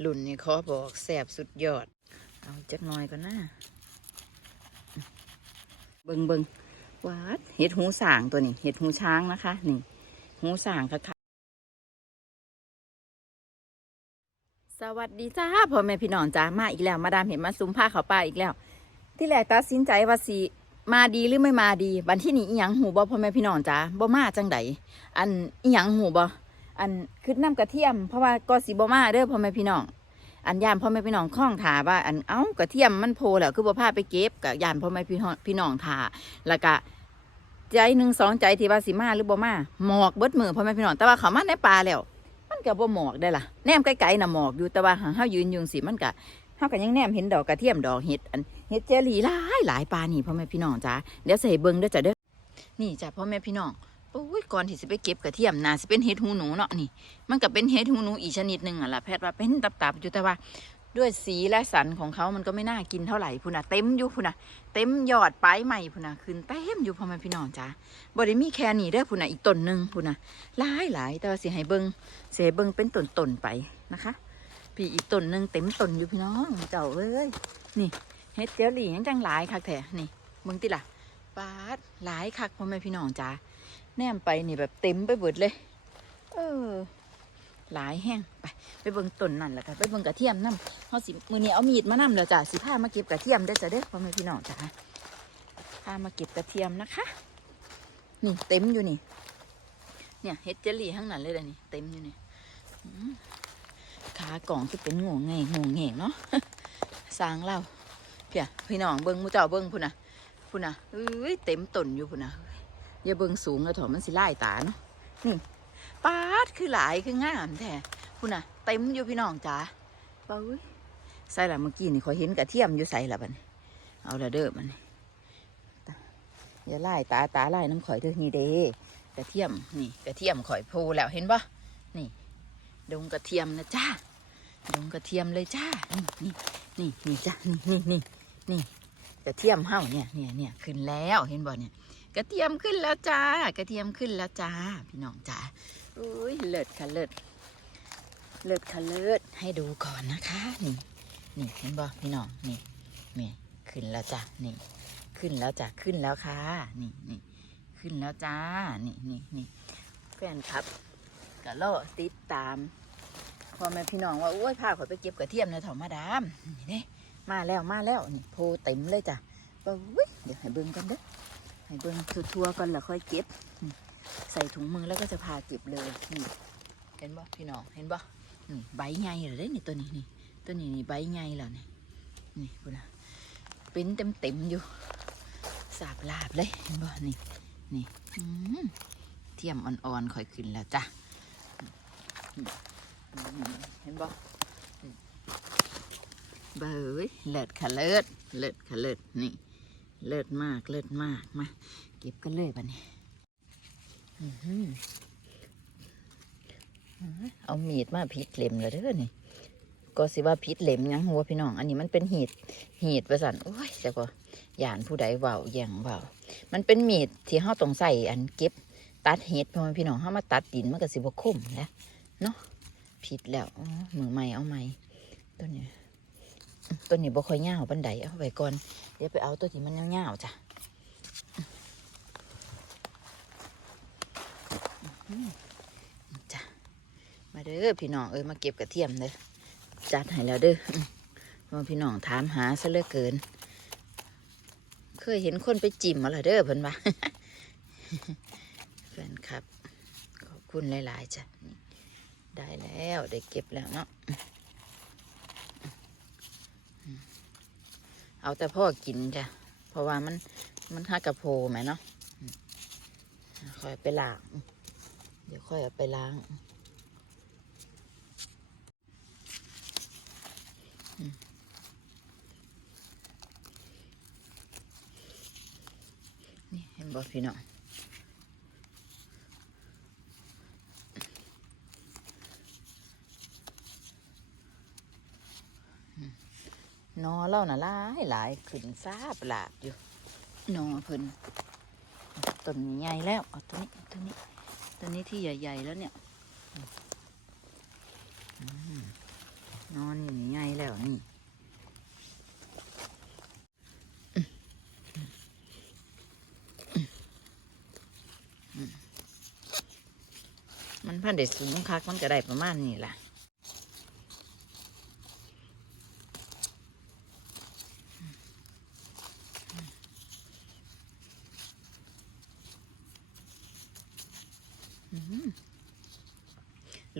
หลุ่นนี่ขอบอกแสบสุดยอด เอาจักหน่อยก่อนนะเบิงเบิงวัดเห็ดหูสางตัวนี้เห็ดหูช้างนะคะนี่หูสางค่ะสวัสดีจ้าพ่อแม่พี่น้องจ้ามาอีกแล้ว มาดามเห็นมาซุ้มผ้าเขาป่าอีกแล้ว ที่แรกตัดสินใจว่าสิมาดีหรือไม่มาดีวันที่นี้อีหยังหูบ่พ่อแม่พี่น้องจ้าบ่มาจังใดอันอีหยังหูบ่อั อันคือน้ำกระเทียม เพราะว่าก็สิบ่มาเด้อพ่อแม่พี่น้อง อันยามพ่อแม่พี่น้องคล้องถาว่า อันเอ้ากระเทียมมันโพแล้วคือบ่พาไปเก็บกับยามพ่อแม่พี่น้องพี่น้องถาแล้วก็ใจหนึ่งสองใจที่ว่าสิมาหรือบ่มาหมอกเบิดมือพ่อแม่พี่น้องแต่ว่าเขามาในป่าแล้ว มันก็บ่หมอกได้ล่ะแนมไกลๆน่ะหมอกอยู่แต่ว่าหางเฮายืนยุงสิมันก็เฮาก็ยังแนมเห็นดอกกระเทียมดอกเห็ดอันเห็ดเจลีหลายหลายปลานี่พ่อแม่พี่น้องจ้าเดี๋ยวใส่เบิ่งเด้อจ้ะเด้อนี่จ้ะพ่อแม่พี่น้อง โอ้ยก่อนที่สิไปเก็บกระเทียมน่าสิเป็นเห็ดหูหนูเนาะนี่ มันก็เป็นเห็ดหูหนูอีกชนิดหนึ่งอะล่ะแพทย์ว่าเป็นตับๆอยู่แต่ว่าด้วยสีและสันของเขามันก็ไม่น่ากินเท่าไหร่พุ่นนะเต็มอยู่พุ่นนะเต็มยอดปลายใหม่พุ่นนะขึ้นเต็มอยู่พ่อแม่พี่น้องจ้าบ่ได้มีแค่นี้เด้อพุ่นนะอีกต้นหนึ่งพุ่นนะหลายหลายแต่ว่าสิให้เบิ่งสิให้เบิ่งเป็นต้นๆไปนะคะ พี่อีกต้นหนึ่งเต็มต้นอยู่พี่น้องเจ้าเอ้ยนี่เฮ็ดเจลลี่ยังจังหลายคักแท้นี่เบิงติล่ะปาดหลายคักพ่อแม่พี่น้องจ้า แนมไปนี่แบบเต็มไปเบิดเลย เออ หลายแห้งไป ไปเบิ่งต้นนั่นแหละค่ะไปเบิ่งกระเทียมน้ำเขาสิมือนี้เอามีดมานำแล้วจ้ะสิพามาเก็บกระเทียมได้จ้ะเด้อพ่อแม่พี่น้องจ้ะพามาเก็บกระเทียมนะคะ นี่เต็มอยู่นี่ เนี่ยเฮ็ดเจลลี่ทั้งนั้นเลยเด้อนี่เต็มอยู่นี่ขากล่องที่เป็นงงไงงงแงงเนาะสร้างเราเพี่ยพี่น้องเบิ่งมูเจ้าเบิ่งพุ่นน่ะพุ่นน่ะเอ้ยเต็มต้นอยู่พุ่นน่ะ อย่าเบิ่งสูงแล้วเถอมันสิไล่ตาเนาะนี่ปาดคือหลายคืองามแท้คุณน่ะเต็มอยู่พี่น้องจ๋าป้ยใส่ละเมื่อกี้นี่ขอเห็นกระเทียมอยู่ใส่ละบันเอาละเด้อมันอย่าไล่ตาตาไล่น้ำข่อยเด้อนี่เด้กระเทียมนี่กระเทียมข่อยโพแล้วเห็นปะนี่ ดงกระเทียมนะจ้าดงกระเทียมเลยจ้านี่นี่นี่นี่จ้านี่นี่นี่นี่กระเทียมเห่าเนี่ยเนี่ยเนี่ยขึ้นแล้วเห็นบ่เนี่ย กระเทียมขึ้นแล้วจ้า กระเทียมขึ้นแล้วจ้า พี่น้องจ้าอุ้ยเลิศค่ะเลิศเลิศค่ะเลิศให้ดูก่อนนะคะ นี่ นี่เห็นบ่พี่น้องนี่นี่ขึ้นแล้วจ้านี่ ขึ้นแล้วจ้าขึ้นแล้วค่ะ นี่นี่ขึ้นแล้วจ้า นี่นี่นี่แฟนครับกะโลติดตามพ่อแม่พี่น้องว่าโอ้ยพาขอยไปเก็บกระเทียมในถอมาดามนี่เด้มาแล้วมาแล้วนี่โพเต็มเลยจ้ะอุ้ยเดี๋ยวให้เบิ่งกันเด้อ ให้เบิ่งทัวๆก่อนแล้วค่อยเก็บ ใส่ถุงมือแล้วก็จะพาเก็บเลยนี่เห็นบ่พี่น้องเห็นบ่นี่ใบใหญ่เลยเด้นี่ตัวนี้นี่ตัวนี้นี่ใบใหญ่แล้วนี่นี่พุ่นนะเป็นเต็มเต็มๆอยู่สาบลาบเลยเห็นบ่นี่นี่เทียมอ่อนๆค่อยขึ้นแล้วจ้ะเห็นบ่เบ้ยเลิศค่ะเลิศเลิศค่ะเลิศนี่ เลิศมากเลิศมากมาเก็บกันเลยบัดนี้อื้อหือเอามีดมาพิษเล็มเลยเด้อนี่ก็สิว่าพิษเล็มยังหัวพี่น้อง อันนี้มันเป็นหีดหีดประสันโอ้ยแต่ก็ย่านผู้ใดเบาแย่งเบามันเป็นมีดที่เฮาต้องใส่อันเก็บ ตัดเห็ดพราะว่าพี่น้องเฮามาตัดดินมันก็สิบ่คมนะเนาะผิดแล้วมือใหม่เอาใหม่ตัวนี้ ตัวนี้บ่ค่อยยาวปันใดเอาไว้ก่อน เดี๋ยวไปเอาตัวที่มันยาๆจ้ะจ้ะ มาเด้อพี่น้องเอ้ยมาเก็บกระเทียมเลยจัดให้แล้วเด้อว่าพี่น้องถามหาซะเหลือเกิน เคยเห็นคนไปจิ้มมาและเด้อเพิ่นว่าแฟนครับ ขอบคุณหลาย ๆ จ้ะ ได้แล้วได้เก็บแล้วเนาะ เอาแต่พ่อกินจ้ะ เพราะว่ามันมันหักกระโพไหมเนาะค่อยไปล้าง เดี๋ยวค่อยเอาไปล้าง นี่เห็นบ่พี่น้อง นอเล่าน่ะลายหลายขึ้นซาบหลาบอยู่นอเพิ่นต้นใหญ่แล้วเอตัวนี้ตัวนี้ตัวนี้ที่ใหญ่ๆแล้วเนี่ยนอนนี่ใหญ่แล้วนี่มันพันเด็ดสูงคักมันก็ได้ประมาณนี้แหละ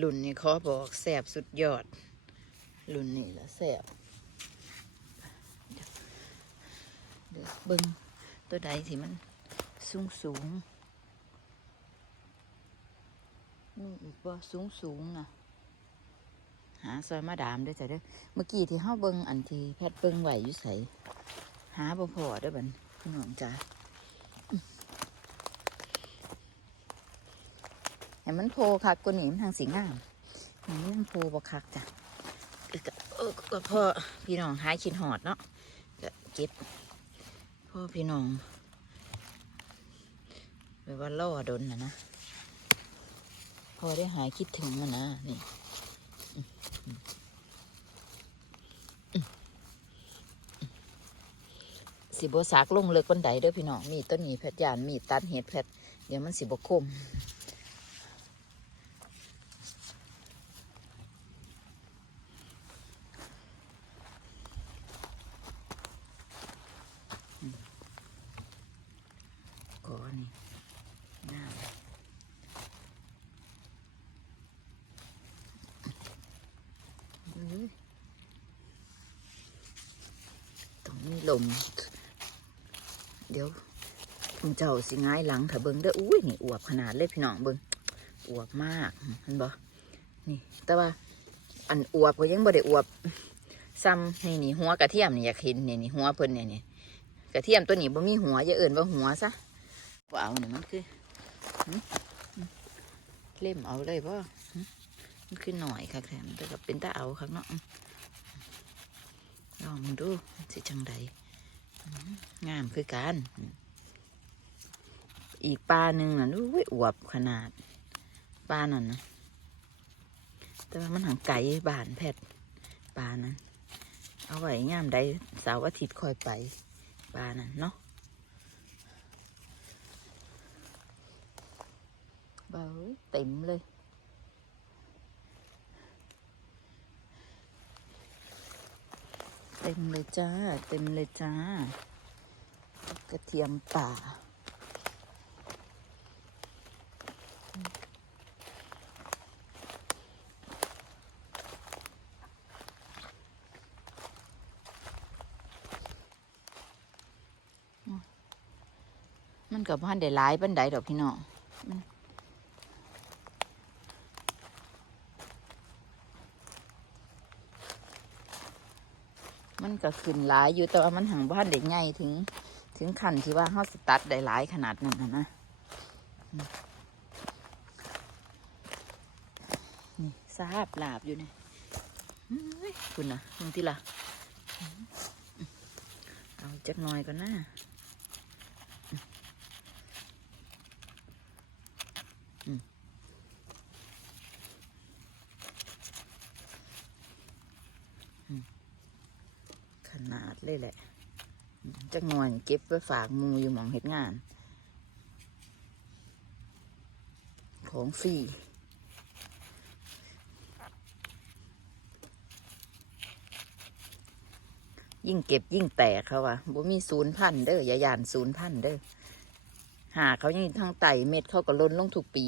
รุ่นนี้ขอบอกแสบสุดยอด รุ่นนี้ละแสบเดี๋ยวเบิ้งตัวใดที่มันสูงสูงนี่อีกว่าสูงสูงนะหาซอยมาดามด้วยจ้ะเด้อเมื่อกี้ที่เฮาเบิ้งอันที่แพทเบิ้งไหวอยู่ใสหาบ่พอเด้อบันพี่น้องจ้า ให้มันโพคักกว่านี้มันทางสีงามนนี้มันโพบ่คักจ้ะก็พ่อพี่น้องหายคิดหอดเนาะก็เก็บพ่อพี่น้องแบบว่าล่อดนนะนะพอได้หายคิดถึงมันนะนี่สิบสากลงเลิกบันไดเด้อพี่น้องมีต้นนี้แพทยานมีตัดเห็ดแพทเดี๋ยวมันสิบคม ก่อนนี่น้ำเอ้ยตรงนี้ ลม เดี๋ยวคุณเจ้าสิง่ายหลังถ้าเบิ้งได้อุ้ยนี่อวบขนาดเลยพี่น้องเบิ้งอวบมากเห็นบ่นี่ แต่ว่า อันอวบก็ยังบ่ได้อวบซ้ำนี่นี่หัวกระเทียมนี่อยากเห็นนี่นี่หัวเพิ่นนี่นี่กระเทียมตัวนี้บ่มีหัวอย่าเอิ่นว่าหัวซะว่าเอาเนี่ยมันคือเล่มเอาเลยป่ะมันคือหน่อยค่ะแถมแต่ก็เป็นตาเอาครับเนาะ องมึงดูสิจังใดงามคือการอีกปลาหนึ่งน่ะดูยอวบขนาดปลานั่นนะแต่ว่ามันหางไก่บานแพทย์ปลานั้น เอาไว้งามใดเสาร์อาทิตย์คอยไปปลานั้นเนาะเบยเต็มเลย เต็มเลยจ้า เต็มเลยจ้า กระเทียมป่า มันกับพันได้หลายปันไดดอกพี่น้อง มัน ก็ขึ้นหลายอยู่แต่ว่ามันหังบ้านเด็กใหญ่ถึง ถึงขั้นที่ว่าเขาสตัดได้หลายขนาดนั้นนะนะอืมนี่ซาบหลาบอยู่เนี่ยคุณนะมึงที่ละเอาจักหน่อยก่อนนะอืมอืม ขนาด เลยแหละ จักหน่อยเก็บไว้ฝากมูอยู่หมองเห็ดงาน ของฟรียิ่งเก็บยิ่งแตกเขาว่ะบ่มีศูนย์พันเด้ออย่าหยานศูนย์พันเด้อหาเขายังทางไตเม็ดเขาก็ล้นลงทุกปี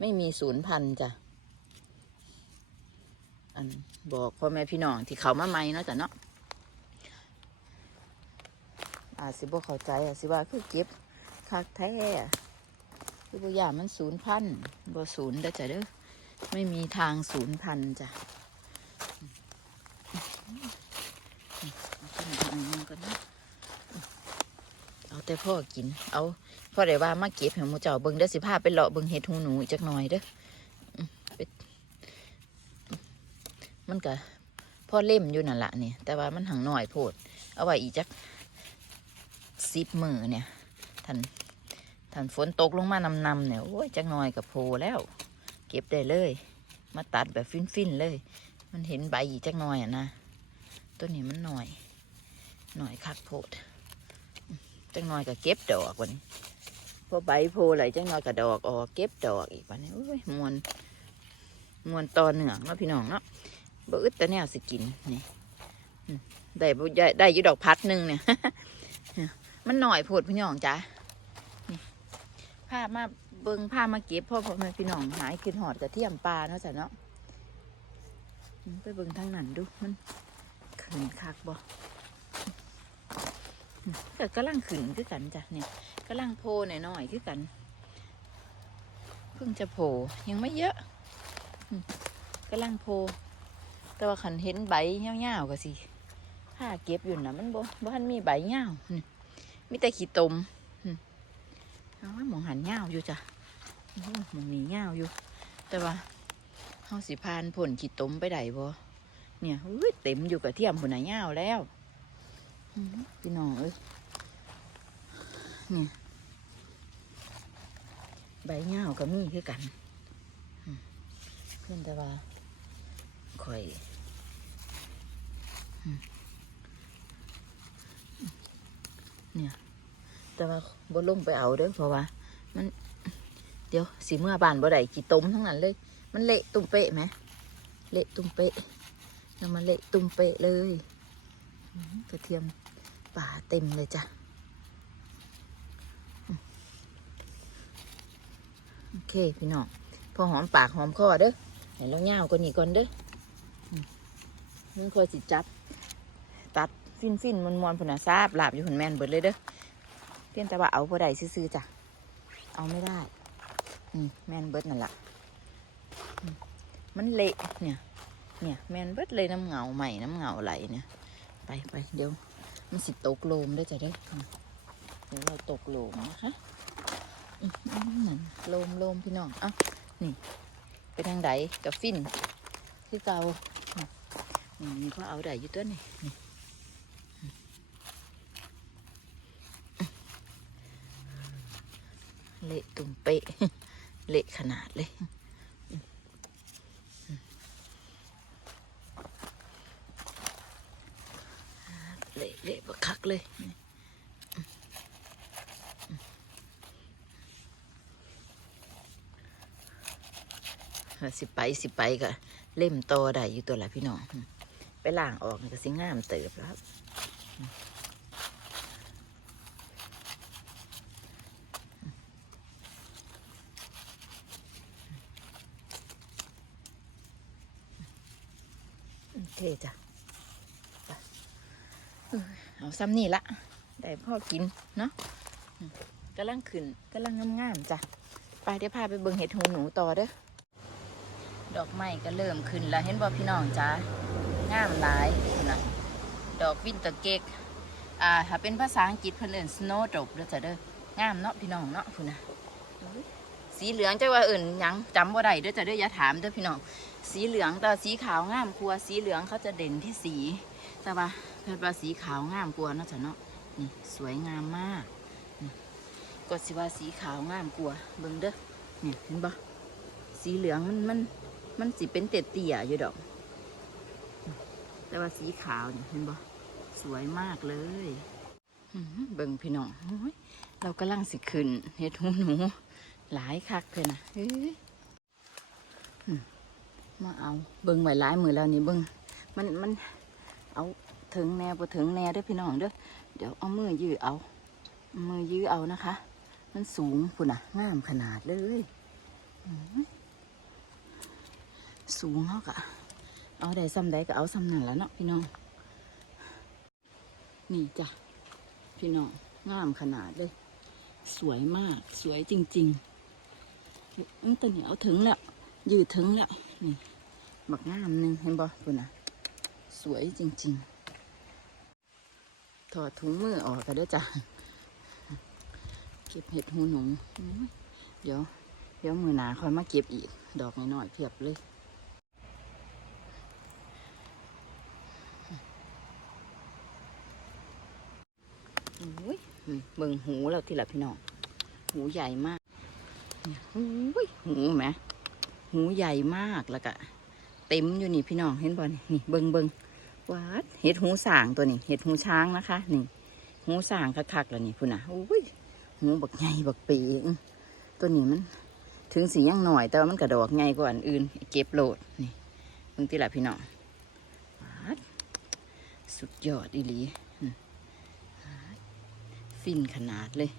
ไม่มีศูนย์พันจ้ะอันบอกพ่อแม่พี่น้องที่เขามาใหม่เนาะจ้ะเนาะ อาจสิบ่เข้าใจอาจสิว่าคือเก็บคักแท้คือบ่ยามันศูนย์พันบ่ศูนย์เด้จ้ะเด้อไม่มีทางศูนย์พันจ้ะเอาแต่พ่อกิน เอาพ่อได้ว่ามาเก็บให้หมูเจ้าเบิ่งเด้อสิพาไปเลาะเบิ่งเห็ดหูหนูอีกจักหน่อยเด้อมันก็พ่อเล่มอยู่นั่นละนี่แต่ว่ามันหังหน่อยโพด เอาไว้อีกจัก สิบมือเนี่ยท่านท่านฝนตกลงมานำนำเนี่ยโอ้ยจักหน่อยกับโพแล้ว เก็บได้เลย มาตัดแบบฟินๆเลย มันเห็นใบอีกจักหน่อยอะนะต้นนี้มันหน่อย หน่อยคักโพดจักหน่อยก็เก็บดอกวันนี้พอใบโพไหลจักหน่อยก็ดอกออกเก็บดอกอีกวันนี้โอ้ยมวนมวนต่อเหนือเนาะพี่น้องเนาะบ่อึดแต่แนวสิกินนี่ได้ได้ยูดอกพัดหนึ่งเนี่ย มันหน่อยโพดพี่น้องจ้ะนี่พามาเบิ่งพามาเก็บพ่อพ่อแม่พี่น้องหายขึ้นหอดกระเทียมปลาเนาะจ้ะเนาะไปเบิงทางนั้นดูมันขึ้นคักบ่อืมแต่กำลังขึ้นคือกันจ้ะเนี่ยกำลังโพหน่อยๆคือกัน เพิ่งจะโผล่ยังไม่เยอะกำลังโผล่แต่ว่าขันเห็นใบเงาวๆก็สิผ้าเก็บอยู่นะมันบ่บ่ทันมีใบเงาวนี่ มีแต่ขี้ตมอืมเอาหมองหันเงาอยู่จ้ะหมองนี้เงาอยู่ แต่ว่าเฮาสิพานผลขี้ตมไปได้บ่เนี่ยอุ้ยเต็มอยู่กับเทียมผุนน่ะเงาแล้วพี่น้องเอ้ยเนี่ยใบเงาก็มีคือกันเพื่อนแต่ว่าข่อยอืม เนี่ย แต่ว่าบ่ลงไปเอาเด้อเพราะว่า มัน เดี๋ยวสีเมื่อบานบ่ได้กี่ต้มทั้งนั้นเลย มันเละตุ้มเปะไหมเละตุ้มเปะแล้วมันเละตุ้มเปะเลยกระเทียมป่าเต็มเลยจ้ะโอเคพี่น้องพอหอมปากหอมคอเด้อเห็นแล้วเงาวกว่านี้ก่อนเด้ออืมมันคอยสิจับตัด ฟินฟินมันมวนๆพุ่นน่ะซาบหลาบอยู่หุ่นแมนเบิดเลยเด้อเพียงแต่ว่าเอาบ่ได้ซื่อจ้ะเอาไม่ได้แมนเบิดนั่นแหละมันเละเนี่ย เนี่ยแมนเบิดเลยน้ำเงาใหม่น้ำเงาไหลเนี่ย ไปไปเดี๋ยวมันสิตกโลมได้จ้ะเด้อเดี๋ยวเราตกโลมนะคะนั่นโลมโลมพี่น้องเอ้านี่ไปทางใดกับฟินคือเกาอืมนี่ก็เอาได้อยู่ตัวนี่นี่อืม เละตุ่มเปะเละขนาดเลยเละเละบักคักเลยสิไปสิไปก็เล่มโตได้อยู่ตัวละพี่น้อง ไปล่างออกก็สิงามเติบแล้วครับอืมโอเคจ้ะไป เอาซ้ำนี่ละได้พ่อกินเนาะกำลังขึ้นกำลังงามๆจ้ะไปเดี๋ยวพาไปเบิ่งเห็ดหูหนูต่อเด้อดอกไม้ก็เริ่มขึ้นแล้วเห็นบ่พี่น้องจ้างามหลายนะดอกวินเตอร์เกกอ่าถ้าเป็นภาษาอังกฤษเพิ่นเอิ้น snowdrop เด้อจ้ะเด้องามเนาะพี่น้องเนาะพุ่นนะสีเหลืองจังว่าเอิ้นหยังจำบ่ได้เด้อจ้ะเด้ออย่าถามเด้อพี่น้อง สีเหลืองแต่สีขาวงามกว่าสีเหลืองเขาจะเด่นที่สีแต่ว่า เพิ่นว่าสีขาวงามกว่าเนาะจ้ะเนาะนี่สวยงามมากก็สิว่าสีขาวงามกว่าเบิ่งเด้อเนี่ยเห็นบ่สีเหลืองมันมันมันสิเป็นเตเตี่ยอยู่ดอก แต่ว่าสีขาวเนี่ยเห็นบ่สวยมากเลยอื้อหือเบิ่งพี่น้องโอ้ยเรากำลังสิขึ้นเฮ็ดหูหนู หลายคักเลยนะเฮ้ยมมาเอาเบิ่งไว้หลายมือแล้วนี่เบิ่งมันมันเอา ถึงแนวบ่ถึงแนวเด้อพี่น้องเด้อเดี๋ยวเอามือยื้อเอา มือยื้อเอานะคะ มันสูงพุ่นน่ะงามขนาดเลยสูงเขากะเอาได้ซ้ำใดก็เอาซ้ำนั่นแล้วเนาะพี่น้อง นี่จ้ะพี่น้องงามขนาดเลย สวยมากสวยจริงๆเอ้ยตอนนี้เอาถึงแล้ว ยืดถึงแล้วนี่บักงามหนึงเห็นบ่คุณนะสวยจริง ๆ ถอดถุงมือออกกันด้วยจ้ะ เก็บเห็ดหูหนูเดี๋ยว เดี๋ยวมือหนาคอยมาเก็บอีก ดอกน้อยๆเพียบเลยอุ้ยเบิ่งหูเราทีละพี่น้อง หูใหญ่มากเนี่ยอุ้ยหูแหมหูใหญ่มากแล้วก็เต็มอยู่นี่พี่น้องเห็นบ่นี่เบิ่งเบิ่ง วัดเห็ดหูสางตัวนี้ เห็ดหูช้างนะคะ นี่ หูสางคักๆแล้วนี่พุ่นน่ะอุ้ยหูบักใหญ่บักปีตัวนี้มัน ถึงสียังหน่อยแต่ว่ามันกระดอกไงกว่าอันอื่น เก็บโหลดนี่มึงที่หละพี่น้องปาดสุดยอดอีหลีฟินขนาดเลย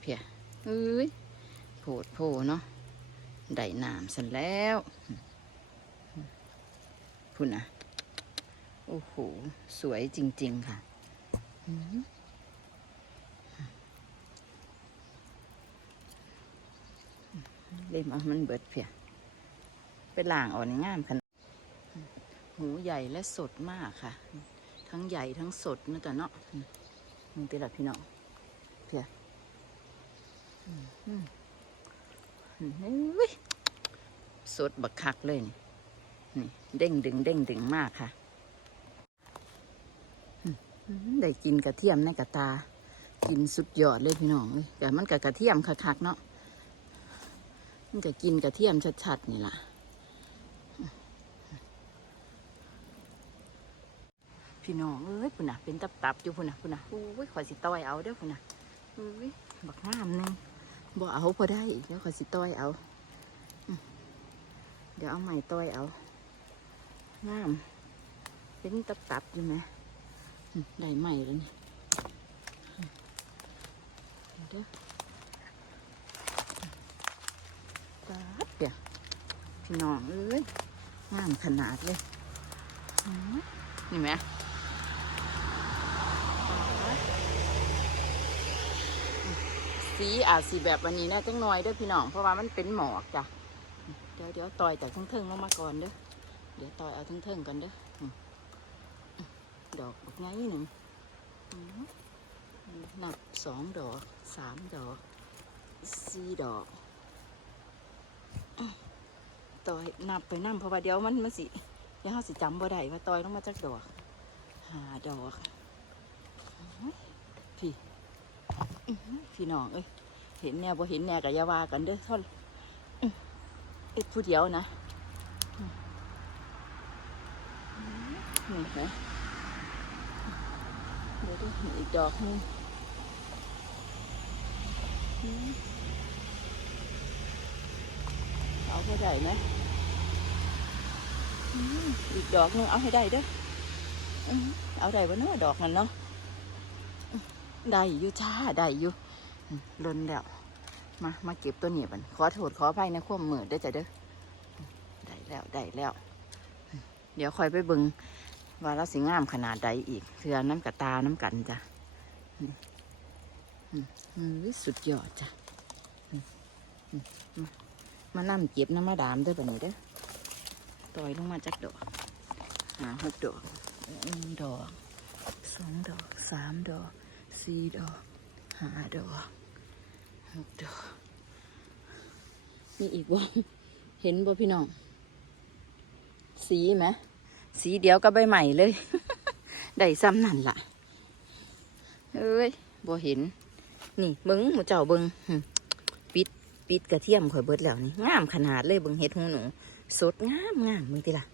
เพียเอ้ยโผดโผเนาะได้น้ำสันแล้ว พุ่นนะโอ้โห สวยจริง ๆ ค่ะอืมเล่มามันเบิดเพียไปล่างอ่อนงามขนาดหูใหญ่และสดมากค่ะ ทั้งใหญ่ทั้งสดนะแต่เนาะมึงตีหลับพี่น้องเพียอืมอืมอืมเฮ้ยสดบักคักเลยนี่ นี่เด้งดึงเด้งดึงมากค่ะได้กินกระเทียมในกระตา กินสุดยอดเลยพี่น้องเลยแต่มันกับกระเทียมคักๆเนาะมันก็กินกระเทียมชัดๆนี่ล่ะพี่น้องเอ้ยพุ่นน่ะ เป็นตับๆอยู่พุ่นน่ะพุ่นน่ะอุ้ยขอสิต้อยเอาเด้อพุ่นน่ะอุ้ยบักงามนึงบ่เอาพอได้เดี๋ยวขอสิต้อยเอาเดี๋ยวเอาใหม่ต้อยเอา งาม เป็นตับๆอยู่ไหมได้ใหม่แล้วนี่เดี๋ยวปาดเดี๋ยวพี่น้องเอ้ยงามขนาดเลยนี่ไหมสีอาจสีแบบวันนี้นะจังน้อยด้อพี่น้องเพราะว่ามันเป็นหมอกจ้ะเดี๋ยวเดี๋ยวต่อยจากเทิงๆลงมาก่อนเด้อ เดี๋ยวต่อยเอาเทิงๆกันเด้ออืมดอกบักไงหนึ่งอื้อนับสองดอกสามดอกสี่ดอก ต่อยนับไปนับเพราะว่าเดี๋ยวมันมันสิเดี๋ยวเขาสิจำบ่ได้ว่าต่อยลงมาจากดอกหาดอกพี่พี่น้องเอ้ยเห็นแน่บ่เห็นแน่กับยาวากันเด้อท่อนอื้ออีกผู้เดียวนะอื้อ นี่เห็นะเดี๋ยวดูอีกดอกหนึงเอาไปได้ไหมอืมอีกดอกหนึงเอาให้ได้เด้อเอาได้บ่เนาะดอกนั่นเนาะได้อยู่จ้าได้อยู่อืมลนแล้วมามาเก็บตัวนี้บันขอโทษขออภัยในความมืดได้จ้ะเด้อได้แล้วได้แล้ว เดี๋ยวคอยไปบิ่ง ว่าเราสิงามขนาดใดอีกเทือน้ำกระตาน้ำกันจ้ะอือสุดยอดจ้ะมานั่เก็บน้ำมาดามด้อบันนี้เด้อต่อยลงมาจากดอกหาหกดอกหนึ่งดอกสองดอกสามดอกสี่ดอกห้าดอกหกดอกมีอีกว่าเห็นบ่พี่น้อง สีไหม สีเดียวกับใบใหม่เลย ได้ซ้ำนั่นล่ะเอ้ยบ่เห็น นี่เบิ้งหมูเจ้าเบิ้งปิดปิดกระเทียมข่อยเบิดแล้วนี่งามขนาดเลยเบิ้งเห็ดหูหนู สดงามงามมึงติล่ะ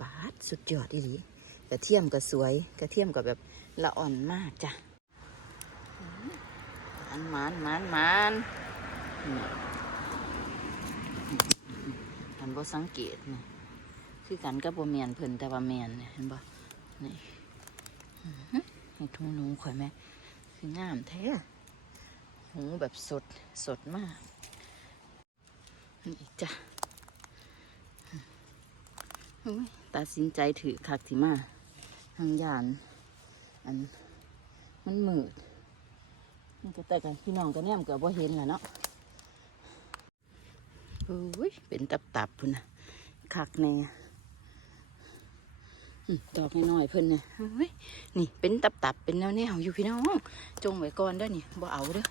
บาดสุดยอดอีหลีกระเทียมก็สวยกระเทียมก็แบบละอ่อนมากจ้ะมันมันมันมันนี่มันบ่สังเกตนี่ คือกันกับบ่แมนเพิ่นแต่ว่าแมนเนี่ยเห็นบ่นี่ให้ทุ่งนูข่อยแม่คืองามแท้หูแบบสดสดมากนี่อีกจ้ะตัดสินใจถือคักที่มาทางยาน อันมันมืดมันก็แต่กันพี่น้องกันแนมก็บ่เห็นแหละเนาะอุ้ยเป็นตับตับๆพุ่นนะคักแน่ ดอกน้อยๆเพิ่นเนี่ยนี่เป็นตับตับๆเป็นแนวแนวๆอยู่พี่น้องจงไว้ก่อนเด้อนี่บ่เอาเด้อ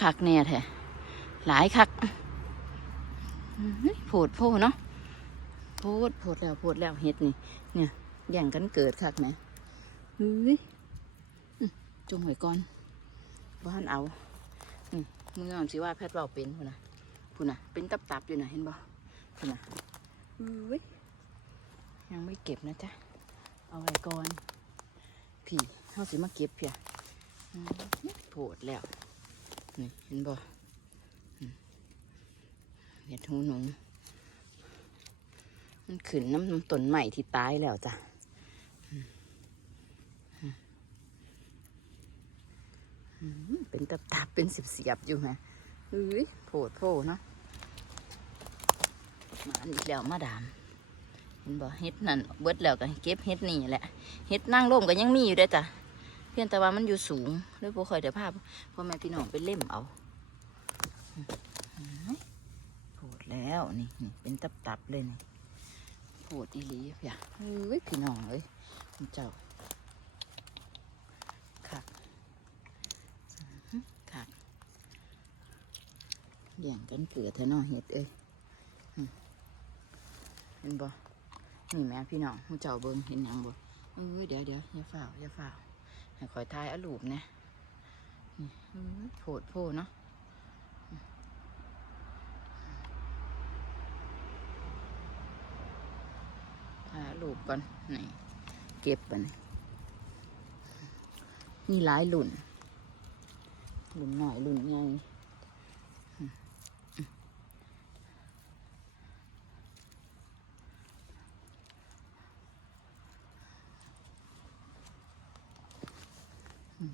คักแน่แท้หลายคักโผดโพเนาะโพดโพดแล้วโพดแล้วเฮ็ดนี่ เนี่ยแย่งกันเกิดคักไหมเฮ้ยจงไว้ก่อนบ้านเอาอืมมืออ่อนสิว่าแพทย์เบาเป็นพุ่นนะพุ่นนะเป็นตับตับๆอยู่นะเห็นบ่พุ่นนะเฮ้ย ยังไม่เก็บนะจ๊ะ เอาไว้ก่อนพี่เขาสิมาเก็บเพียอืมโผดแล้วนี่เห็นบ่อืมเห็ดหูหนูมันขึ้นน้ำน้ำต้นใหม่ที่ตายแล้วจ้ะเป็นตับตับๆเป็นสิบเสียบๆอยู่ไหมเฮ้ยโผดโผเนาะมาอีกแล้วมาดาม ห็นบ่เฮ็ดนั่นเบิดแล้วก็เก็บเฮ็ดนี่แหละเฮ็ดนั่งร่มก็ยังมีอยู่ด้จ้ะเพียงแต่ว่ามันอยู่สูงเลยบ่ค่อยได้ภาพพ่อแม่พี่น้องไปเล่มเอาโผดแล้วนี่นี่เป็นตับๆเลยนี่โผดอีหลีอย่าเฮ้ยพี่น้องเอ้ยเจ้าคักอื้อหือคักแย่งกันเกิดเถอะเนาะเฮ็ดเอ้ยเห็นบ่ นี่แม่พี่น้องมูเจ้าเบิ่งเห็นหยังบ่เอ้ยเดี๋ยวเดี๋ยวอย่าฝ่าอย่าฝ่าให้คอยทายอารูปนะนี่โผดโพเนาะถ่ายเอารูปก่อนนี่เก็บไปนี่นี่หลายหลุนหลุนหน่อยหลุนใหญ่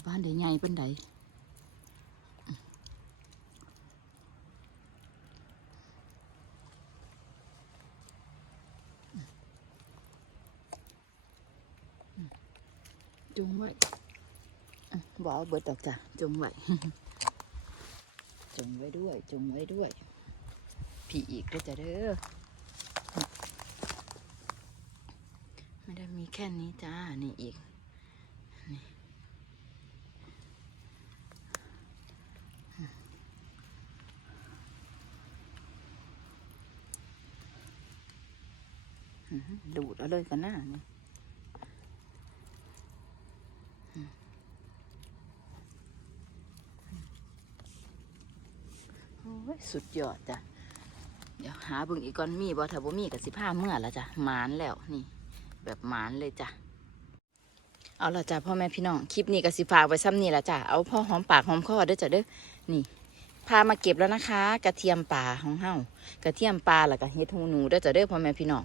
บ้านใดใหญ่ปานใดจุงไว้อะบเอาเบิดดอกจ้ะจุงไว้จุงไว้ด้วยจุงไว้ด้วยพี่อีกด้วยจ้ะเด้อไม่ได้มีแค่นี้จ้า นี่อีก อื้อหือ ดูดเอาเลยกันหน้านี่สุดยอดจ้ะ เดี๋ยวหาบิ่งอีกก่อนมีบ่ถ้าบ่มีกับสิผ้าเมื่อละจ้ะหมานแล้วนี่ แบบหมานเลยจ้ะ เอาละจ้ะพ่อแม่พี่น้อง คลิปนี้ก็สิฝากไว้ซ้ำนี่ละจ้ะ เอาพ่อหอมปากหอมคอเด้อจ้ะเด้อ นี่ พามาเก็บแล้วนะคะ กระเทียมป่าของเฮากระเทียมปลาแล้วก็เฮ็ดหูหนูเด้อจ้ะเด้อพ่อแม่พี่น้อง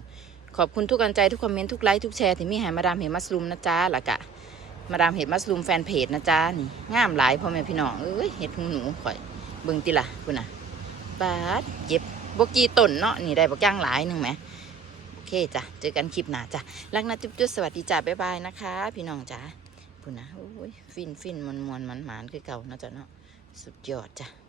ขอบคุณทุกกำลังใจทุกคอมเมนต์ทุกไลค์ทุกแชร์ที่มีให้มาดามเห็ดมัสลูมนะจ๊ะล้วก็มาดามเห็ดมัสลูมแฟนเพจนะจ๊ะนี่งามหลายพ่อแม่พี่น้องเอ้ยเห็ดหูหนูข่อยเบิ่งติล่ะคุณน่ะบาดเจ็บบกีต้นเนาะนี่ได้บกย่างหลายหนึ่งไหมโอเคจ้ะเจอกันคลิปหน้าจ้ะรักนะจุ๊บจุ๊บสวัสดีจ้ะบ๊ายบายนะคะ พี่น้องจ้ะคุณนะโอ้ยฟินฟินมวนมวนมันหมานคือเก่าเนาะจ้ะเนาะสุดยอดจ้ะ